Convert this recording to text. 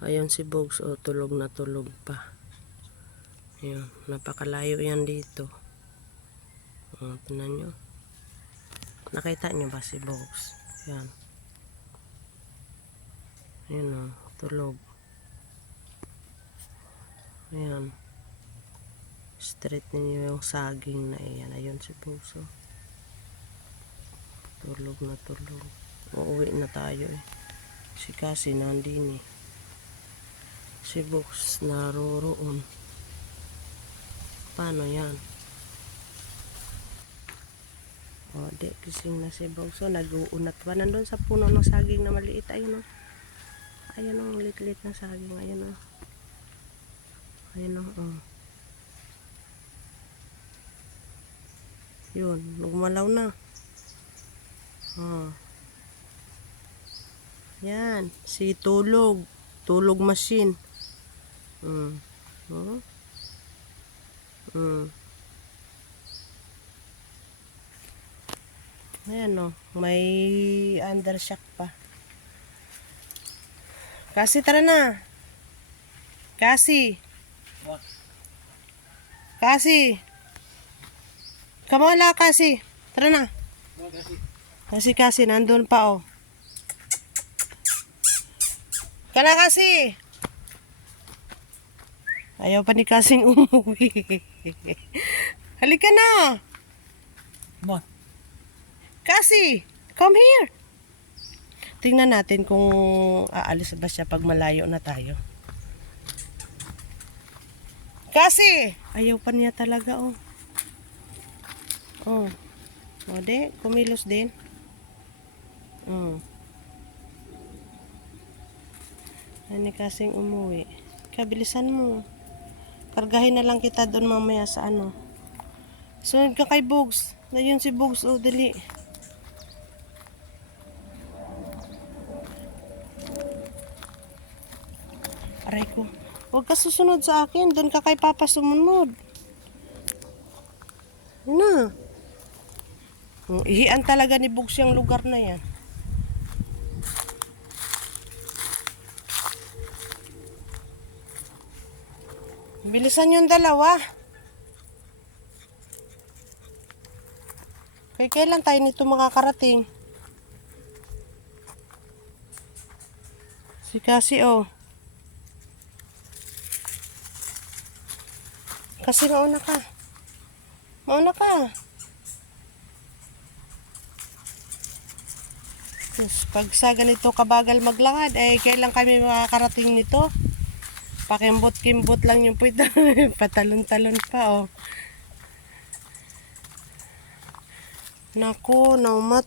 Ayan si Bogs, oh, tulog na tulog pa. Ayan, napakalayo yan dito. Oh, tingnan nyo. Nakita nyo ba si Bogs? Ayan. Ayan, oh, tulog. Ayan. Straight ninyo yung saging na iyan. Ayun si Bogs, oh. Tulog na tulog. Uuwi na tayo eh. Si Cassie nandini. Si Bogs naroroon. Paano yan? O, di, kising na si Bogs. So, nag-uunat pa. Nandun sa puno ng saging na maliit. Ayun o. Ayun o, lit-lit na saging. Ayun o. Ayun o. Oh. Yun, nagmalaw na. Oh. Yan, si tulog. Tulog machine. Oh. Ayan o, may undershock pa. Kasi tara na. Kasi. Kasi. Kamala kasi. Tara na. Kasi nandun pa o. Kana kasi. Ayaw pa ni Kasing umuwi. Halika na. What? Kasi, come here. Tingnan natin kung aalis ba siya pag malayo na tayo. Kasi, ayaw pa niya talaga oh. Oh. O de, kumilos din. Oh. Ani Kasing umuwi. Kabilisan mo. Kargahin na lang kita doon mamaya sa ano. Sunod ka kay Bogs. Ayun si Bogs. Oh, dali. Aray ko. Huwag ka susunod sa akin. Doon ka kay Papa sumunod. Na. Ihian talaga ni Bogs yung lugar na yan. Bilisan yung dalawa. Kailan tayo nito makakarating? Si Cassie oh. Kasi mauna ka. Mauna ka. Yes, pag sa ganito kabagal maglakad, eh kailan kami makakarating nito? Pakimbot-kimbot lang yung puwit. Patalon-talon pa oh. Naku, naumat.